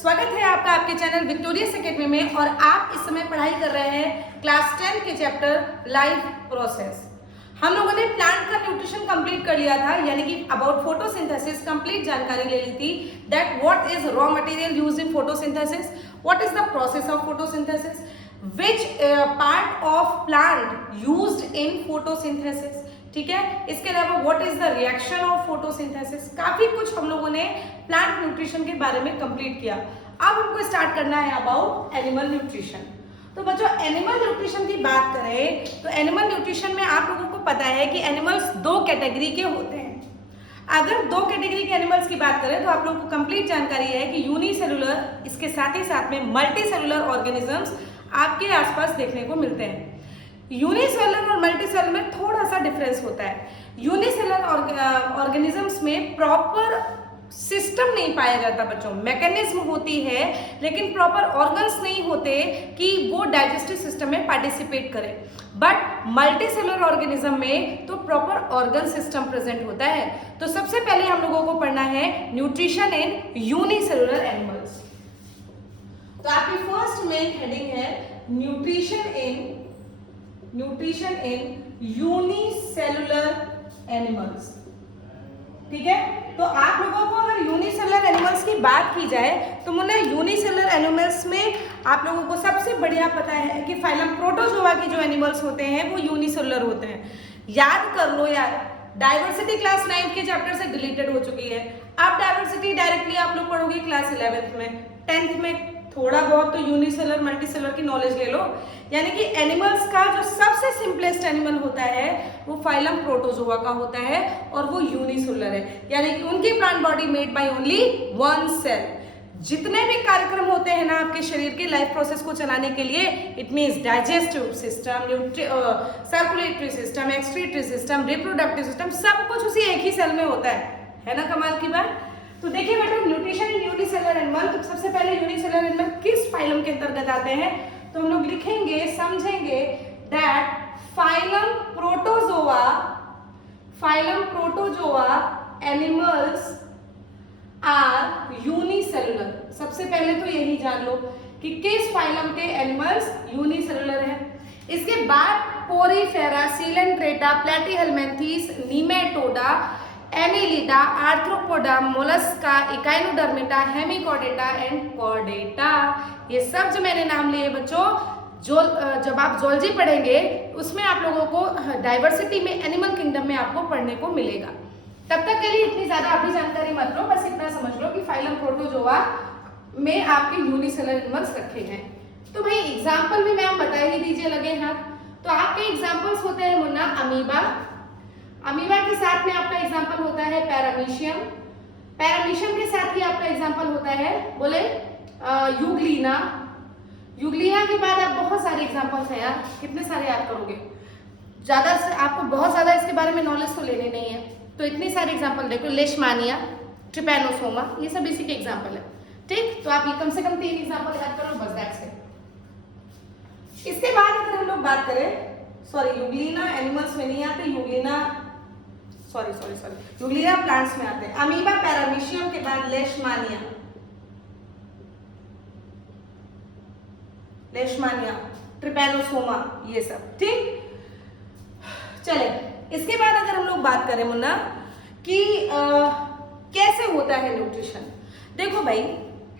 स्वागत है आपका आपके चैनल विक्टोरियस एकेडमी में। और आप इस समय पढ़ाई कर रहे हैं क्लास 10 के चैप्टर लाइफ प्रोसेस। हम लोगों ने प्लांट का न्यूट्रिशन कंप्लीट कर लिया था, यानी कि अबाउट फोटोसिंथेसिस कंप्लीट जानकारी ले ली थी। That what is raw material used in photosynthesis, what is the process of photosynthesis, which part of plant used in photosynthesis। ठीक है, इसके अलावा what is the reaction of photosynthesis. काफी कुछ हम लोगों ने प्लांट न्यूट्रिशन के बारे में कंप्लीट किया। अब हमको स्टार्ट करना है अबाउट एनिमल न्यूट्रिशन। तो बच्चों, एनिमल न्यूट्रिशन की बात करें तो एनिमल न्यूट्रिशन में आप लोगों को पता है कि एनिमल्स दो कैटेगरी के होते हैं। अगर दो कैटेगरी के एनिमल्स की बात करें तो आप लोगों को कंप्लीट जानकारी है कि यूनिसेलुलर, इसके साथ ही साथ में मल्टीसेलुलर ऑर्गेनिजम्स आपके आसपास देखने को मिलते हैं। यूनिसेलुलर और मल्टीसेलुलर में थोड़ा सा डिफरेंस होता है। यूनिसेलुलर ऑर्गेनिजम्स में प्रॉपर सिस्टम नहीं पाया जाता बच्चों, मैकेनिज्म होती है लेकिन प्रॉपर ऑर्गन्स नहीं होते कि वो डाइजेस्टिव सिस्टम में पार्टिसिपेट करें। बट मल्टीसेलुलर ऑर्गेनिज्म में तो प्रॉपर ऑर्गन सिस्टम प्रेजेंट होता है। तो सबसे पहले हम लोगों को पढ़ना है न्यूट्रिशन इन यूनिसेलुलर एनिमल्स। तो आपकी फर्स्ट मेन हेडिंग है न्यूट्रिशन इन यूनिसेलुलर एनिमल्स। ठीक है, तो आप लोगों को अगर यूनिसेलुलर एनिमल्स की बात की जाए तो मुन्ना यूनिसेलुलर एनिमल्स में आप लोगों को सबसे बढ़िया पता है कि फाइलम प्रोटोजोआ के जो एनिमल्स होते हैं वो यूनिसेलुलर होते हैं। याद कर लो यार, डाइवर्सिटी क्लास 9 के चैप्टर से डिलीटेड हो चुकी है। अब डाइवर्सिटी डायरेक्टली आप लोग पढ़ोगे क्लास 11th में, 10th में थोड़ा बहुत तो यूनिसेलुलर मल्टीसेलुलर की नॉलेज ले लो। यानी कि एनिमल्स का जो सबसे सिंपलेस्ट एनिमल होता है वो फाइलम प्रोटोजोआ का होता है और वो यूनिसेलुलर है, यानी कि उनकी plant body made by only one cell. जितने भी कार्यक्रम होते हैं ना आपके शरीर के लाइफ प्रोसेस को चलाने के लिए, it means digestive system, circulatory system, excretory system, reproductive system, सब कुछ उसी एक ही सेल में होता है ना कमाल की बात। तो देखिए बेटा, न्यूट्रिशन इन यूनिसेलुलर एनिमल, तो सबसे पहले यूनिसेलुलर एनिमल किस फाइलम के अंतर्गत आते हैं तो हम लोग लिखेंगे, समझेंगे that phylum protozoa animals are unicellular. सबसे पहले तो यही जान लो कि किस फाइलम के एनिमल्स यूनिसेलुलर हैं। इसके बाद porifera, coelenterata, platyhelminthes, nematoda, annelida, arthropoda, mollusca, echinodermata, hemichordata and chordata. ये सब जो मैंने नाम लिए बच्चों, जो जब आप जूलॉजी पढ़ेंगे उसमें आप लोगों को डाइवर्सिटी में एनिमल किंगडम में आपको पढ़ने को मिलेगा। तब तक के लिए इतनी ज्यादा अभी जानकारी मत लो, बस इतना समझ लो कि फाइलम प्रोटोजोआ में आपके यूनिसेलुलर एनिमल्स रखे हैं। तो भाई एग्जाम्पल भी मैम बता ही दीजिए लगे हाथ। तो आपके एग्जाम्पल्स होते हैं मुन्ना अमीबा, अमीबा के साथ में आपका एग्जाम्पल होता है पैरामीशियम, पैरामीशियम के साथ ही आपका एग्जाम्पल होता है बोले यूग्लिना, यूग्लिना के बाद आप बहुत सारे एग्जाम्पल्स हैं यार, कितने सारे याद करोगे, ज्यादा से आपको बहुत ज्यादा इसके बारे में नॉलेज तो लेने नहीं है। तो इतने सारे एग्जाम्पल देखो, लेशमानिया, ट्रिपैनोसोमा, ये सब इसी के एग्जाम्पल है। ठीक, तो आप ये कम से कम 3 एग्जाम्पल याद करो, बस दैट्स इट। इसके बाद अगर हम लोग बात करें, सॉरी यूग्लिना एनिमल्स में नहीं आते, यूग्लिना यूग्लिना प्लांट्स में आते हैं। अमीबा, पैरामीशियम के बाद लेशमानिया, ट्रिपैनोसोमा, ये सब। ठीक, चले इसके बाद अगर हम लोग बात करें मुन्ना कि कैसे होता है न्यूट्रिशन। देखो भाई,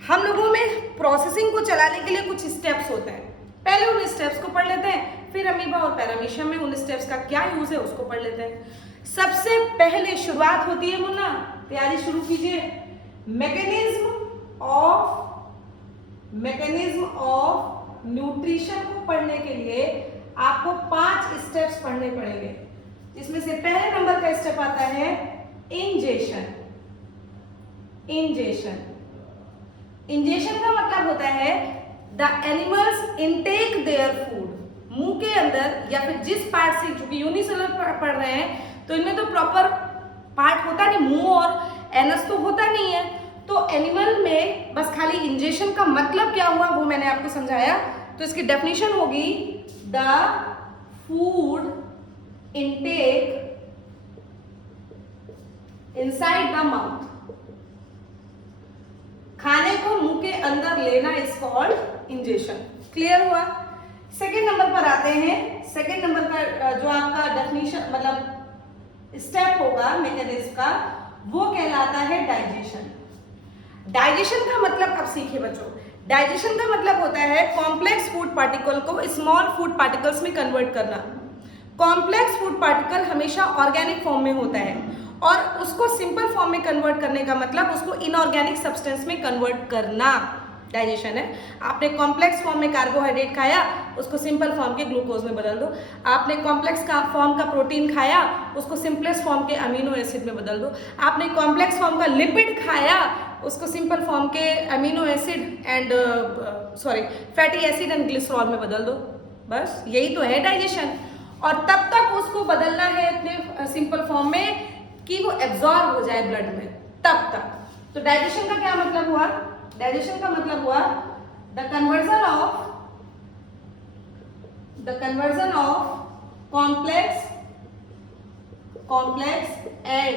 हम लोगों में प्रोसेसिंग को चलाने के लिए कुछ स्टेप्स होते हैं। पहले उन स्टेप्स को पढ़ लेते हैं, फिर अमीबा और पैरामीशियम में उन स्टेप्स का क्या यूज है उसको पढ़ लेते हैं। सबसे पहले शुरुआत होती है मुन्ना, तैयारी शुरू कीजिए, मैकेनिज्म ऑफ न्यूट्रिशन को पढ़ने के लिए आपको 5 स्टेप्स पढ़ने पड़ेंगे, जिसमें से पहले नंबर का स्टेप आता है इंजेशन। इंजेशन का मतलब होता है the animals intake their food, मुंह के अंदर या फिर जिस पार्ट से, क्योंकि यूनिसेलुलर पढ़ रहे हैं तो इनमें तो प्रॉपर पार्ट होता नहीं, मुंह और एनस तो होता नहीं है। तो एनिमल में बस खाली इंजेशन का मतलब क्या हुआ वो मैंने आपको समझाया। तो इसकी डेफिनेशन होगी the food intake inside the mouth, खाने को मुंह के अंदर लेना इज कॉल्ड इंजेशन। क्लियर हुआ? सेकेंड नंबर पर आते हैं। सेकेंड नंबर का जो आपका डेफिनेशन मतलब स्टेप होगा मैकेनिज्म का, वो कहलाता है डाइजेशन। डाइजेशन का मतलब अब सीखिए बच्चों, डाइजेशन का मतलब होता है कॉम्प्लेक्स फूड पार्टिकल को स्मॉल फूड पार्टिकल्स में कन्वर्ट करना। कॉम्प्लेक्स फूड पार्टिकल हमेशा ऑर्गेनिक फॉर्म में होता है और उसको सिंपल फॉर्म में कन्वर्ट करने का मतलब उसको इनऑर्गेनिक सब्सटेंस में कन्वर्ट करना डाइजेशन है। आपने कॉम्प्लेक्स फॉर्म में कार्बोहाइड्रेट खाया, उसको सिंपल फॉर्म के ग्लूकोज में बदल दो। आपने कॉम्प्लेक्स का फॉर्म का प्रोटीन खाया, उसको सिंपलेस्ट फॉर्म के अमीनो एसिड में बदल दो। आपने कॉम्प्लेक्स फॉर्म का लिपिड खाया, उसको सिंपल फॉर्म के amino acid and fatty acid and glycerol में बदल दो। बस यही तो है डाइजेशन। और तब तक उसको बदलना है इतने सिंपल फॉर्म में कि वो एब्जॉर्ब हो जाए ब्लड में, तब तक। तो डाइजेशन का क्या मतलब हुआ? डाइजेशन का मतलब हुआ the conversion of complex and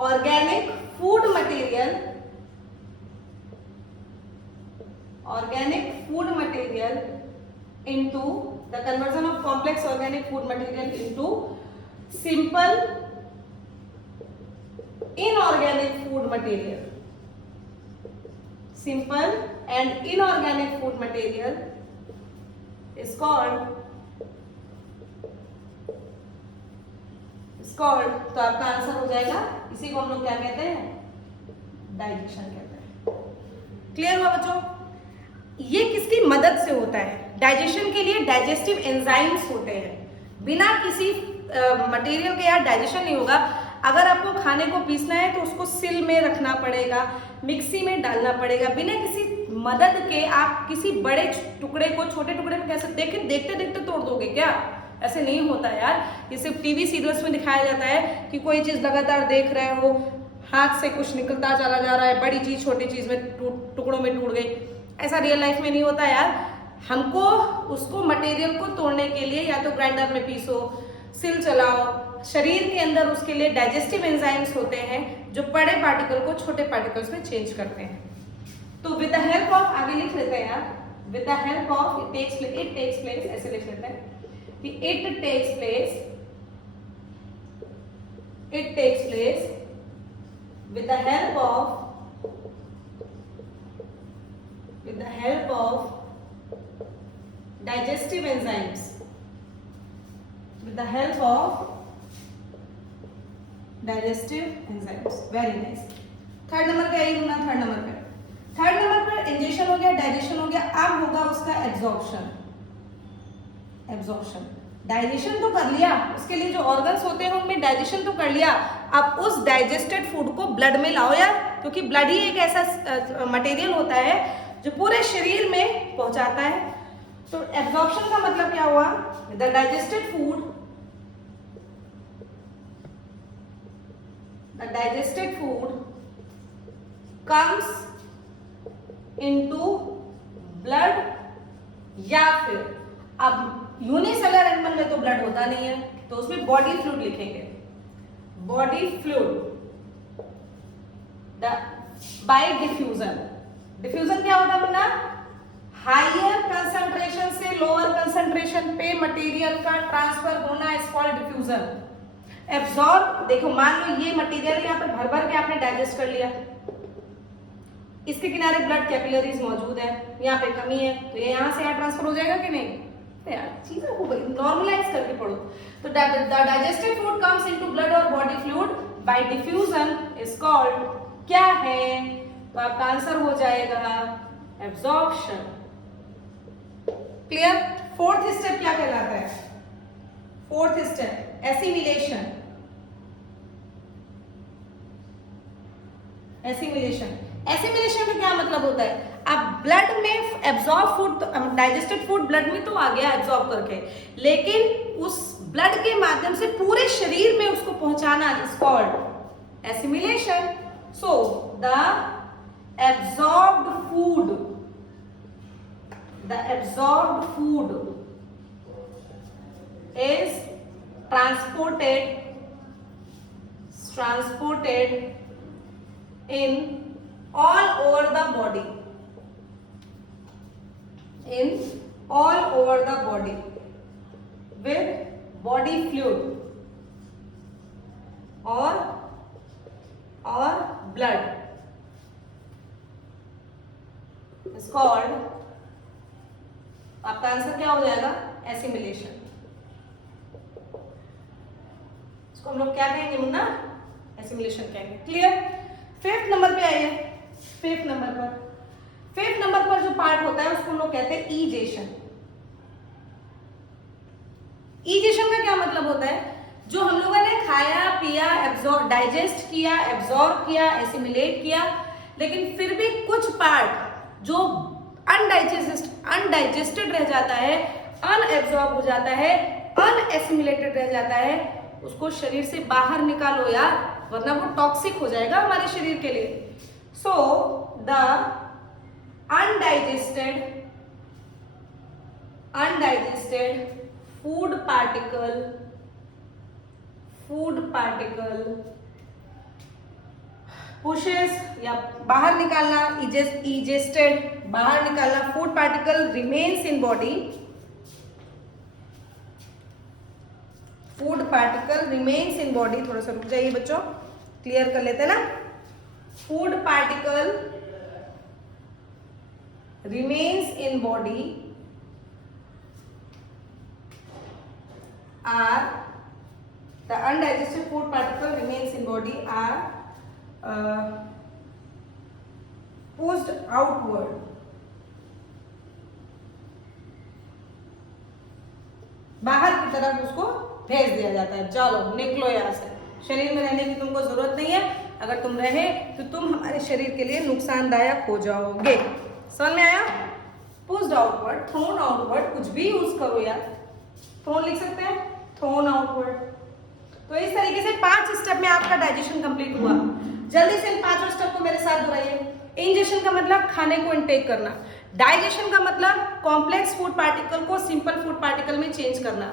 organic food material into the conversion of complex organic food material into simple inorganic food material. Simple and inorganic food material is called तो आपका आंसर हो जाएगा, इसी को हम लोग क्या कहते हैं? डाइजेशन कहते हैं। क्लियर हुआ बच्चों? ये किसकी मदद से होता है? डाइजेशन के लिए डाइजेस्टिव एंजाइम्स होते हैं। बिना किसी मटेरियल के यार डाइजेशन नहीं होगा। अगर आपको खाने को पीसना है तो उसको सिल में रखना पड़ेगा, मिक्सी में डालना पड़ेगा। बिना किसी मदद के आप किसी बड़े टुकड़े को छोटे टुकड़े में कैसे देखते देखते तोड़ दोगे क्या? ऐसे नहीं होता यार। ये सिर्फ टीवी सीरियल्स में दिखाया जाता है कि कोई चीज़ लगातार देख रहे हो, हाथ से कुछ निकलता चला जा रहा है, बड़ी चीज़ छोटी चीज़ में टुकड़ों में टूट गई। ऐसा रियल लाइफ में नहीं होता यार। हमको उसको मटेरियल को तोड़ने के लिए या तो ग्राइंडर में पीसो, सिल चलाओ। शरीर के अंदर उसके लिए डाइजेस्टिव एंजाइम्स होते हैं जो बड़े पार्टिकल को छोटे पार्टिकल्स में चेंज करते हैं। तो विद द हेल्प ऑफ, आगे लिख लेते हैं यार, with the help of it takes place, ऐसे लिख लेते हैं कि it takes place with the help of digestive enzymes, with the help of digestive enzymes. Very nice. Third number पे यही होना। थर्ड नंबर पर इंजेक्शन हो गया, डाइजेशन हो गया। अब होगा उसका एब्जॉर्प्शन। डाइजेशन तो कर लिया, उसके लिए जो ऑर्गन्स होते हैं उनमें डाइजेशन तो कर लिया। अब उस डाइजेस्टेड फूड को ब्लड में लाओ यार, क्योंकि ब्लड ही एक ऐसा मटेरियल होता है जो पूरे शरीर में पहुंचाता है। तो एब्जॉर्प्शन का मतलब क्या हुआ? The digested food comes into blood, या फिर अब यूनिसेलर एनिमल में तो ब्लड होता नहीं है तो उसमें बॉडी फ्लूइड लिखेंगे। Body fluid by diffusion. Diffusion क्या होता है मुन्ना? हायर कंसंट्रेशन से लोअर कंसंट्रेशन पे मटेरियल का ट्रांसफर होना इज कॉल्ड डिफ्यूजन। एब्जॉर्ब, देखो मान लो ये मटेरियल यहाँ पे भर भर के आपने डाइजेस्ट कर लिया, इसके किनारे ब्लड कैपिलरीज मौजूद है, यहाँ पे कमी है तो ये यहाँ से यहाँ ट्रांसफर हो जाएगा कि नहीं? यार चीजें को नॉर्मलाइज करके पढ़ो। तो the digested food comes into blood और body fluid by diffusion is called क्या है? तो आपका आंसर हो जाएगा एब्जॉर्प्शन। क्लियर? फोर्थ स्टेप क्या कहलाता है? Fourth step assimilation. एसिमिलेशन का क्या मतलब होता है? अब ब्लड में absorb food, digested food blood में तो आ गया एब्जॉर्ब करके, लेकिन उस ब्लड के माध्यम से पूरे शरीर में उसको पहुंचाना is called assimilation. So the absorbed food is transported in all over the body, in all over the body with body fluid or blood is called, आपका आंसर क्या हो जाएगा? एसिमिलेशन। इसको हम लोग क्या कहेंगे मुन्ना? एसिमिलेशन कहेंगे। क्लियर? फिफ्थ नंबर पे आइए। फिफ्थ नंबर पर जो पार्ट होता है उसको हम लोग कहते हैं ईजेशन। ईजेशन का क्या मतलब होता है? जो हम लोगों ने खाया पिया, एब्जॉर्ब, डाइजेस्ट किया, एब्जॉर्ब किया, एसिमिलेट किया, लेकिन फिर भी कुछ पार्ट जो अनडाइजेस्टेड रह जाता है, अनएब्जॉर्ब हो जाता है, अनएसिमिलेटेड रह जाता है, उसको शरीर से बाहर निकालो यार, वरना वो टॉक्सिक हो जाएगा हमारे शरीर के लिए। So the undigested food particle pushes या बाहर निकालना, egested बाहर निकालना, food particle remains in body, थोड़ा सा रुक जाइए बच्चों, क्लियर कर लेते हैं ना। Food particle remains in body are, the undigested food particle remains in body are pushed outward, बाहर की तरफ उसको भेज दिया जाता है, चलो निकलो यहाँ से, शरीर में रहने की तुमको जरूरत नहीं है, अगर तुम रहे तो तुम हमारे शरीर के लिए नुकसानदायक हो जाओगे। समझ में आया? पुश्ड आउटवर्ड, थ्रोन आउटवर्ड, कुछ भी यूज करो यार, थ्रोन लिख सकते हैं, थ्रोन आउटवर्ड। तो इस तरीके से 5 स्टेप में आपका डाइजेशन कंप्लीट हुआ। जल्दी से इन 5 स्टेप को मेरे साथ दोहराइए। इंजेशन का मतलब खाने को इनटेक करना, डाइजेशन का मतलब कॉम्प्लेक्स फूड पार्टिकल को सिंपल फूड पार्टिकल में चेंज करना,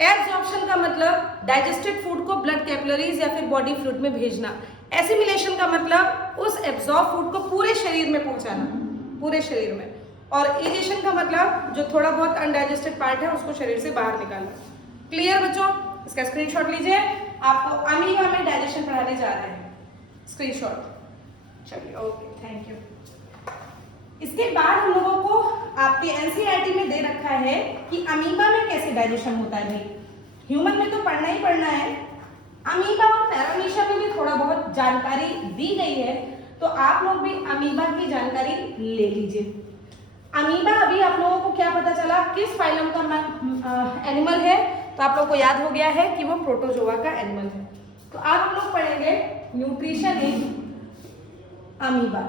एब्जॉर्प्शन का मतलब डाइजेस्टेड फूड को ब्लड कैपिलरीज या फिर बॉडी फ्लूइड में भेजना, एसिमिलेशन का मतलब उस एब्जॉर्ब फूड को पूरे शरीर में पहुंचाना, पूरे शरीर में, और इजेशन का मतलब जो थोड़ा बहुत अनडाइजेस्टेड पार्ट है उसको शरीर से बाहर निकालना। क्लियर बच्चों? इसका स्क्रीनशॉट लीजिए, आपको अमीबा में डाइजेशन पढ़ाने जा रहे हैं, स्क्रीनशॉट। चलिए ओके, थैंक यू। इसके बाद हम लोगों को आपके एनसीईआरटी में दे रखा है कि अमीबा में कैसे डाइजेशन होता है। भाई ह्यूमन में तो पढ़ना ही पढ़ना है, अमीबा और पैरामीशिया में भी थोड़ा बहुत जानकारी दी गई है, तो आप लोग भी अमीबा की जानकारी ले लीजिए। अमीबा अभी आप लोगों को क्या पता चला किस फाइलम का एनिमल है, तो आप लोगों को याद हो गया है कि वो प्रोटोजोआ का एनिमल है। तो आज हम लोग पढ़ेंगे न्यूट्रिशन इन अमीबा।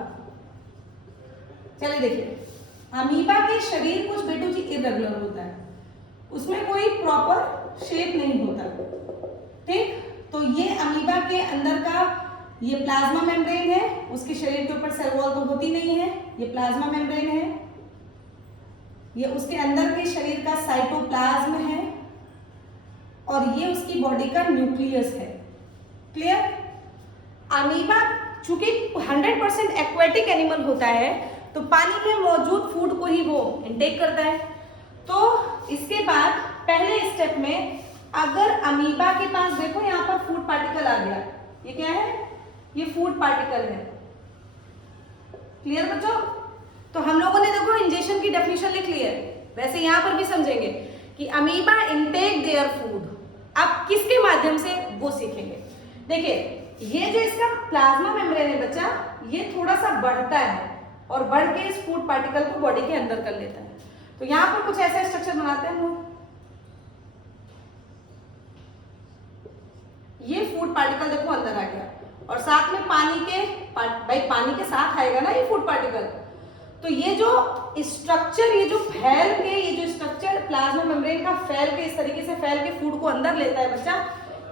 चलिए देखिए, अमीबा के शरीर कुछ बेटू जी इरेगुलर होता है, उसमें कोई प्रॉपर शेप नहीं होता, ठीक। तो ये अमीबा के अंदर का ये प्लाज्मा मेम्ब्रेन है, उसके शरीर के ऊपर सेल वॉल तो होती नहीं है, ये प्लाज्मा मेम्ब्रेन है, ये उसके अंदर के शरीर का साइटोप्लाज्म है, और ये उसकी बॉडी का न्यूक्लियस है। क्लियर? अमीबा चूंकि 100% एक्वेटिक एनिमल होता है, तो पानी में मौजूद फूड को ही वो इनटेक करता है। तो इसके बाद पहले स्टेप में अगर अमीबा के पास देखो यहाँ पर फूड पार्टिकल आ गया, ये क्या है? ये फूड पार्टिकल है। क्लियर बच्चों? तो हम लोगों ने देखो इंजेक्शन की डेफिनेशन लिख ली है, वैसे यहाँ पर भी समझेंगे कि अमीबा इनटेक देयर फूड। अब किसके माध्यम से वो सीखेंगे। देखिए ये जो इसका प्लाज्मा मेम्ब्रेन है बच्चा, ये थोड़ा सा बढ़ता है और बढ़ के इस फूड पार्टिकल को बॉडी के अंदर कर लेता है। तो यहाँ पर कुछ ऐसा स्ट्रक्चर बनाते हैं हम, ये फूड पार्टिकल देखो अंदर आ गया, और साथ में पानी के भाई पानी के साथ आएगा ना ये फूड पार्टिकल। तो ये जो स्ट्रक्चर, ये जो फैल के, ये जो स्ट्रक्चर प्लाज्मा मेम्ब्रेन का फैल के इस तरीके से फैल के फूड को अंदर लेता है बच्चा,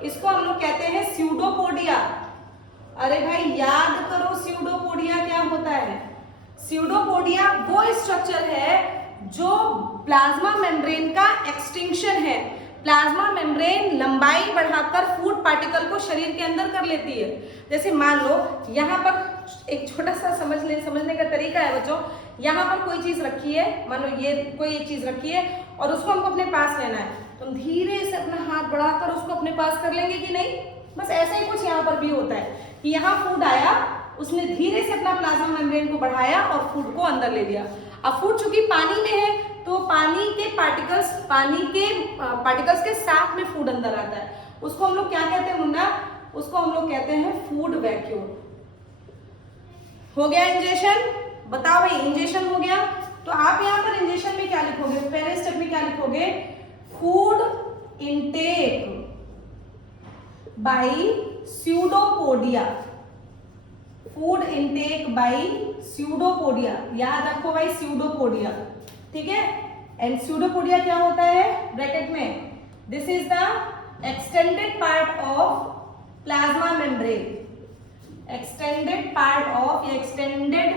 इसको हम लोग कहते हैं स्यूडोपोडिया। अरे भाई याद करो स्यूडोपोडिया क्या होता है। स्यूडोपोडिया वो स्ट्रक्चर है जो प्लाज्मा मेम्ब्रेन का एक्सटिंक्शन है। प्लाज्मा मेम्ब्रेन लंबाई बढ़ाकर फूड पार्टिकल को शरीर के अंदर कर लेती है। जैसे मान लो यहाँ पर एक छोटा सा समझने का तरीका है बच्चों। यहाँ पर कोई चीज रखी है, मान लो ये कोई एक चीज रखी है और उसको हमको अपने पास लेना है, तो हम धीरे से अपना हाथ बढ़ाकर उसको अपने पास कर लेंगे कि नहीं। बस ऐसा ही कुछ यहाँ पर भी होता है कि यहाँ फूड आया, उसने धीरे से अपना प्लाज्मा मेम्ब्रेन को बढ़ाया और फूड को अंदर ले लिया। अब फूड चूंकि पानी में है तो पानी के पार्टिकल्स के साथ में फूड अंदर आता है। उसको हम लोग क्या कहते हैं मुन्ना? उसको हम लोग कहते हैं फूड वैक्यूम। हो गया इंजेशन? बताओ भाई, इंजेशन हो गया। तो आप यहाँ पर इंजेशन में क्या लिखोगे? पहले स्टेप में क्या लिखोगे? Food intake by pseudopodia. Food intake by pseudopodia, याद रखो भाई स्यूडोपोडिया, ठीक है। एंड स्यूडोपोडिया क्या होता है? ब्रैकेट में, this is the extended part of plasma membrane. Extended part of, या एक्सटेंडेड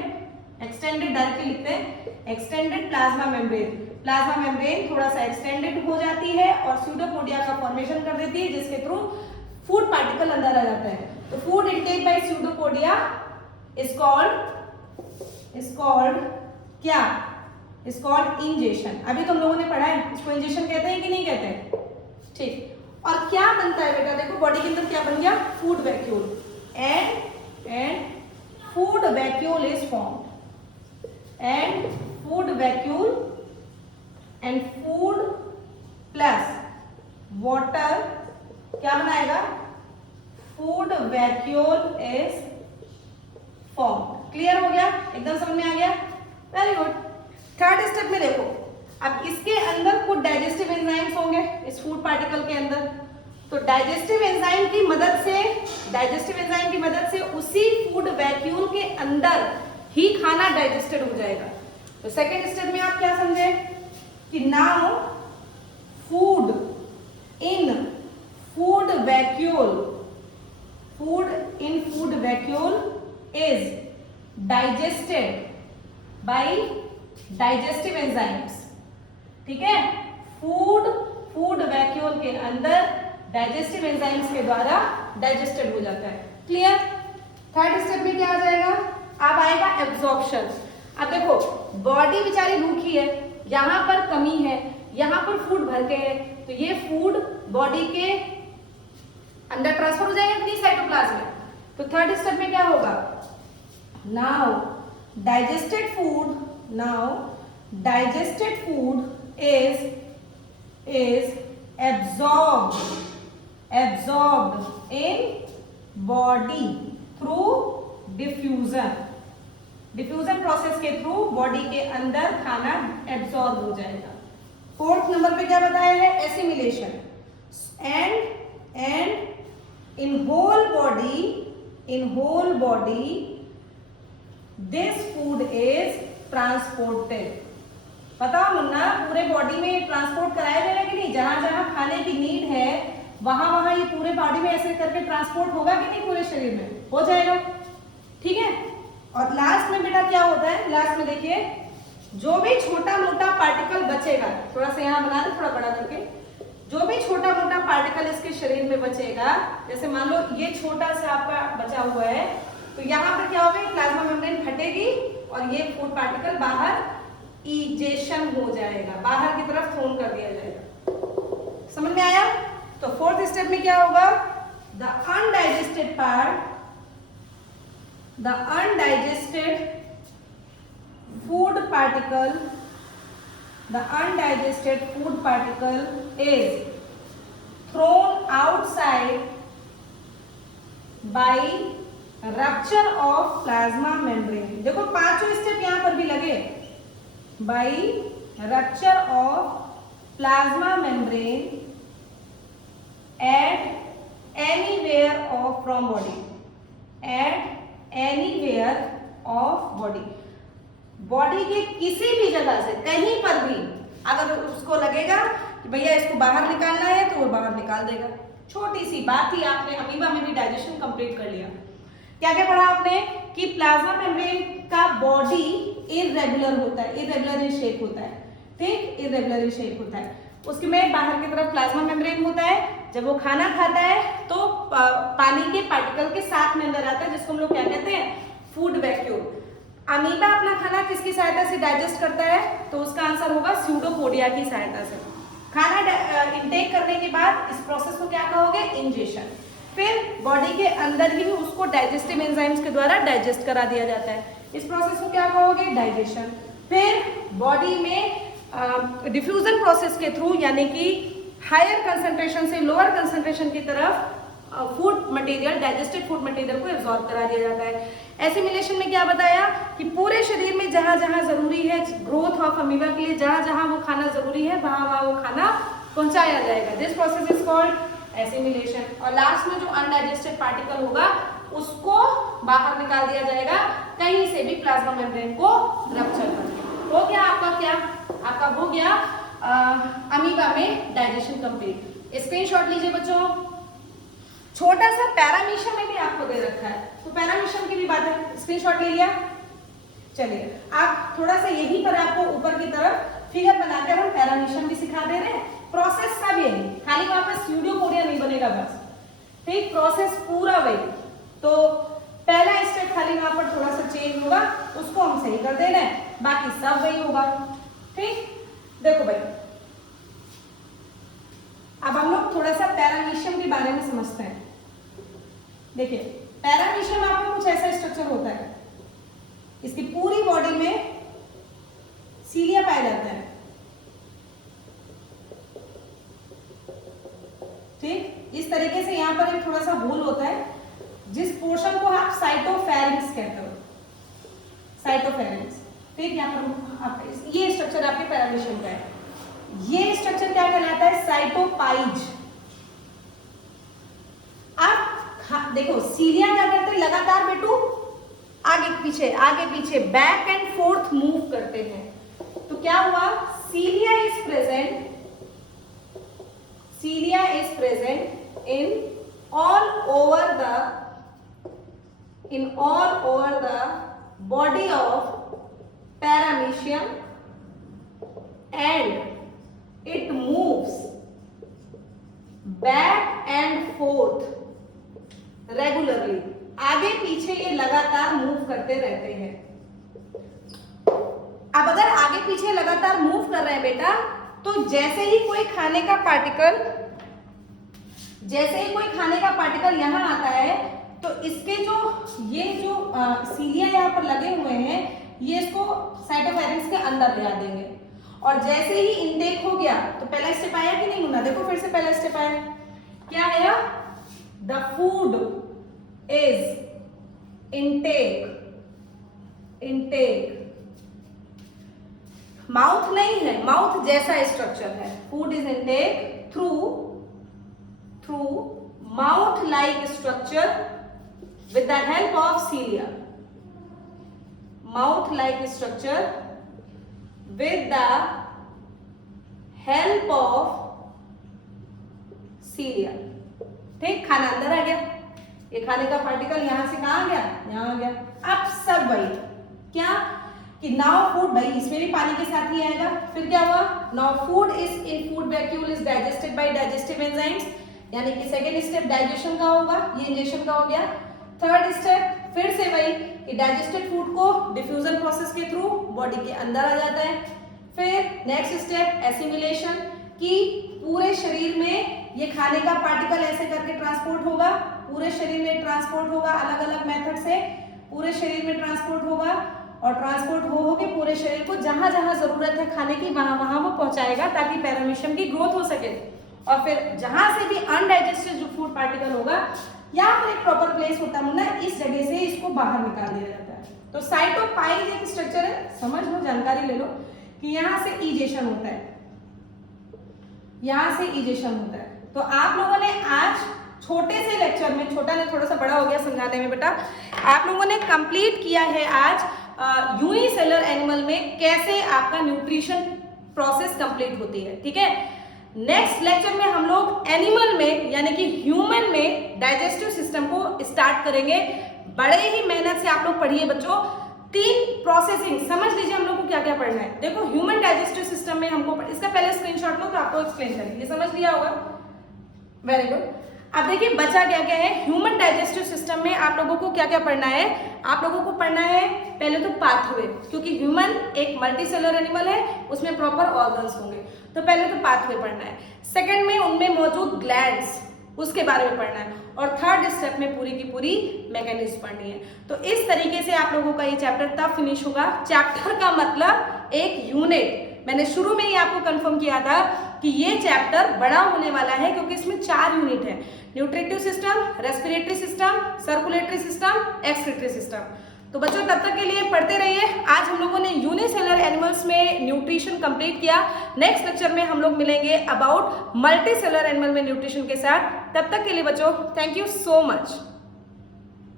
डायरेक्टली लिखते हैं, extended plasma membrane. Plasma membrane थोड़ा सा एक्सटेंडेड हो जाती है और स्यूडोपोडिया का फॉर्मेशन कर देती है, जिसके थ्रू फूड पार्टिकल अंदर आ जाता है। तो food intake by pseudopodia is called क्या? Is called ingestion. अभी तुम लोगों ने पढ़ा है, इसको इंजेशन कहते हैं कि नहीं कहते हैं? ठीक। और क्या बनता है बेटा? देखो बॉडी के अंदर क्या बन गया? Food vacuole. And food vacuole is formed, and food vacuole and food plus water क्या बनाएगा? Food vacuole is formed. Clear हो गया? एकदम समझ में आ गया? Very good. थर्ड स्टेप में देखो, अब इसके अंदर कुछ डाइजेस्टिव एंजाइम्स होंगे इस फूड पार्टिकल के अंदर। तो डाइजेस्टिव एंजाइम की मदद से उसी फूड वैक्यूल के अंदर ही खाना डाइजेस्टेड हो जाएगा। तो सेकेंड स्टेप में आप क्या समझे कि now food in food vacuole is digested by digestive enzymes, ठीक है। फूड वैक्यूल के अंदर डाइजेस्टिव एंजाइम्स के द्वारा डाइजेस्टेड हो जाता है। क्लियर? थर्ड स्टेप में क्या आ जाएगा? अब आएगा एब्जॉर्प्शन। अब देखो बॉडी बेचारी भूखी है, यहाँ पर कमी है, यहाँ पर फूड भर के है, तो ये फूड बॉडी के अंदर ट्रांसफर हो जाएगा कि नहीं साइटोप्लाज्म में। तो थर्ड स्टेप में क्या होगा? Now digested food is absorbed in body through diffusion process के थ्रू बॉडी के अंदर खाना एब्सॉर्ब हो जाएगा। फोर्थ नंबर पे क्या बताया है? Assimilation. And in whole body this food is transported. बताओ मुन्ना, पूरे बॉडी में ट्रांसपोर्ट कराया जाएगा कि नहीं? जहां जहां खाने की नीड है वहां ये पूरे बॉडी में ऐसे करके ट्रांसपोर्ट होगा कि नहीं? पूरे शरीर में हो जाएगा, ठीक है। और लास्ट में बेटा क्या होता है? लास्ट में देखिए, जो भी छोटा मोटा पार्टिकल बचेगा, थोड़ा सा यहाँ बना दे, थोड़ा बड़ा करके, जो भी छोटा मोटा पार्टिकल इसके शरीर में बचेगा, जैसे मान लो ये छोटा सा आपका बचा हुआ है, तो यहाँ पर क्या होगा? प्लाज्मा मेम्ब्रेन फटेगी और ये फूड पार्टिकल बाहर इजेशन हो जाएगा, बाहर की तरफ थ्रोन कर दिया जाएगा। समझ में आया? तो फोर्थ स्टेप में क्या होगा? The undigested food particle is thrown outside by rupture of plasma membrane। देखो पांचों स्टेप यहां पर भी लगे, by rupture of plasma membrane at anywhere of from body, at anywhere of body। Body के किसी भी जगह से, कहीं पर भी अगर उसको लगेगा कि भैया इसको बाहर निकालना है तो वो बाहर निकाल देगा। छोटी सी बात ही, आपने अमीबा में भी डाइजेशन कंप्लीट कर लिया। क्या क्या पढ़ा आपने? कि प्लाज्मा मेम्ब्रेन का बॉडी इरेगुलर होता है, इरेगुलर इन शेप होता है, ठीक, इरेगुलर इन शेप होता है। उसके में बाहर की तरफ प्लाज्मा मेम्ब्रेन होता है, जब वो खाना खाता है तो पानी के पार्टिकल के साथ में अंदर आता है, जिसको हम लोग क्या कहते हैं? Food vacuole. अमीबा अपना खाना किसकी सहायता से डाइजेस्ट करता है? तो उसका आंसर होगा स्यूडोपोडिया की सहायता से। खाना इंटेक करने के बाद इस प्रोसेस को क्या कहोगे? इंजेशन। फिर बॉडी के अंदर ही उसको डाइजेस्टिव एंजाइम्स के द्वारा डाइजेस्ट करा दिया जाता है। इस प्रोसेस को क्या कहोगे? डाइजेशन। फिर बॉडी में डिफ्यूजन प्रोसेस के थ्रू यानी कि हायर कंसंट्रेशन से लोअर कंसंट्रेशन की तरफ food material, digested food material को एब्जॉर्ब करा दिया जाता है। एसिमिलेशन में क्या बताया कि पूरे शरीर में जहां जहां जरूरी है ग्रोथ ऑफ अमीबा के लिए, जहां जहां वो खाना जरूरी है वहां वहां वो खाना पहुंचाया जाएगा। This process is called assimilation. और लास्ट में जो अनडाइजेस्टेड पार्टिकल होगा उसको बाहर निकाल दिया जाएगा कहीं से भी प्लाज्मा मेम्ब्रेन को रप्चर करके। हो गया आपका क्या? आपका हो गया अमीबा में डाइजेशन कंप्लीट। स्क्रीनशॉट लीजिए बच्चों। छोटा सा पैरामीशियम में भी आपको दे रखा है, तो पैरामीशियम की भी बात है, स्क्रीनशॉट ले लिया। चलिए आप थोड़ा सा यहीं पर आपको ऊपर की तरफ फिगर बनाकर हम पैरामीशियम भी सिखा दे रहे हैं। प्रोसेस का भी है, खाली वहां पर स्यूडोपोडिया नहीं बनेगा बस, ठीक? प्रोसेस पूरा वही। तो पहला स्टेप खाली वहां पर थोड़ा सा चेंज होगा, उसको हम सही कर दे रहे हैं, बाकी सब वही होगा, ठीक? देखो भाई, अब हम लोग थोड़ा सा पैरामीशियम के बारे में समझते हैं। देखिए पैरामीशियम आपको कुछ ऐसा स्ट्रक्चर होता है, इसकी पूरी बॉडी में सीलिया पाया जाता है, ठीक? इस तरीके से यहाँ पर एक थोड़ा सा होल होता है जिस पोर्शन को आप साइटोफेरिंक्स कहते हो, साइटोफेरिंक्स, ठीक? यहाँ पर ये स्ट्रक्चर आपके पैरामीशियम का है। ये स्ट्रक्चर क्या कहलाता है? साइटोपाइज। अब देखो सीलिया क्या करते हैं? लगातार बेटू आगे पीछे बैक एंड फोर्थ मूव करते हैं। तो क्या हुआ? Cilia is present in all over the body of paramecium and it moves back and forth regularly। आगे पीछे ये लगातार मूव करते रहते हैं। अब अगर आगे पीछे लगातार मूव कर रहे हैं बेटा, तो जैसे ही कोई खाने का पार्टिकल यहां आता है तो इसके ये जो सीलिया यहां पर लगे हुए हैं, ये इसको साइटोफेरिंक्स के अंदर ले आ देंगे। और जैसे ही इनटेक हो गया तो पहला स्टेप आया कि नहीं होना? देखो फिर से पहला स्टेप आया, क्या आया? The food is intake. Mouth नहीं है, माउथ जैसा स्ट्रक्चर है। Food is intake through mouth like structure with the help of सीलिया। Mouth like structure with the help of cilia, ठीक? खाना अंदर आ गया, ये खाने का पार्टिकल यहां से कहां आ गया? यहां आ गया। अब सब वही क्या कि नाउ फूड, भाई इसमें भी पानी के साथ ही आएगा। फिर क्या हुआ? Now food is in food vacuole is digested by digestive enzymes, यानी कि सेकेंड स्टेप डाइजेशन का होगा, ये इंजेक्शन का हो गया। थर्ड स्टेप फिर से वही कि डाइजेस्टेड फूड को डिफ्यूजन प्रोसेस के थ्रू बॉडी के अंदर आ जाता है। फिर नेक्स्ट स्टेप एसिमिलेशन, कि पूरे शरीर में ये खाने का पार्टिकल ऐसे करके ट्रांसपोर्ट होगा, पूरे शरीर में ट्रांसपोर्ट होगा, अलग अलग मेथड से पूरे शरीर में ट्रांसपोर्ट होगा, और ट्रांसपोर्ट हो के पूरे शरीर को जहां जहां जरूरत है खाने की वहां वहां वो पहुंचाएगा ताकि पैरामीशियम की ग्रोथ हो सके। और फिर जहां से भी अनडाइजेस्टेड जो फूड पार्टिकल होगा, यहाँ पर एक प्रॉपर प्लेस होता है मुन्ना, इस जगह से इसको बाहर निकाल दिया जाता है। तो साइटोपाइज एक स्ट्रक्चर है, समझ लो, जानकारी ले लो कि यहाँ से इजेशन होता है, यहाँ से इजेशन होता है। तो आप लोगों ने आज छोटे से लेक्चर में, छोटा ने थोड़ा सा बड़ा हो गया समझाने में बेटा, आप लोगों ने कंप्लीट किया है आज यूनिसेलुलर एनिमल में कैसे आपका न्यूट्रिशन प्रोसेस कंप्लीट होती है, ठीक है? नेक्स्ट लेक्चर में हम लोग एनिमल में यानी कि ह्यूमन में डाइजेस्टिव सिस्टम को स्टार्ट करेंगे। बड़े ही मेहनत से आप लोग पढ़िए बच्चों, 3 प्रोसेसिंग समझ लीजिए हम लोग को क्या क्या पढ़ना है। देखो ह्यूमन डाइजेस्टिव सिस्टम में हमको इसका पहले स्क्रीनशॉट लो तो आपको एक्सप्लेन करेंगे, समझ लिया होगा, वेरी गुड। अब देखिए बचा क्या क्या है। ह्यूमन डाइजेस्टिव सिस्टम में आप लोगों को क्या क्या पढ़ना है। आप लोगों को पढ़ना है पहले तो पाथवे, क्योंकि ह्यूमन एक मल्टीसेलुलर एनिमल है, उसमें प्रॉपर ऑर्गन्स होंगे, तो पहले तो पाथवे पढ़ना है। सेकंड में उनमें मौजूद ग्लैंड्स, उसके बारे में पढ़ना है। और थर्ड स्टेप में पूरी की पूरी मैकेनिज्म पढ़नी है। तो इस तरीके से आप लोगों का ये चैप्टर तब फिनिश होगा। चैप्टर का मतलब एक यूनिट। मैंने शुरू में ही आपको कंफर्म किया था कि ये चैप्टर बड़ा होने वाला है, क्योंकि इसमें 4 यूनिट है। Nutritive system, respiratory system, circulatory system, excretory system. तो बच्चों तब तक के लिए पढ़ते रहिए। आज हम लोगों ने यूनिसेलुलर एनिमल्स में न्यूट्रिशन कंप्लीट किया। नेक्स्ट लेक्चर में हम लोग मिलेंगे अबाउट मल्टीसेलुलर एनिमल में न्यूट्रिशन के साथ। तब तक के लिए बच्चों थैंक यू सो मच।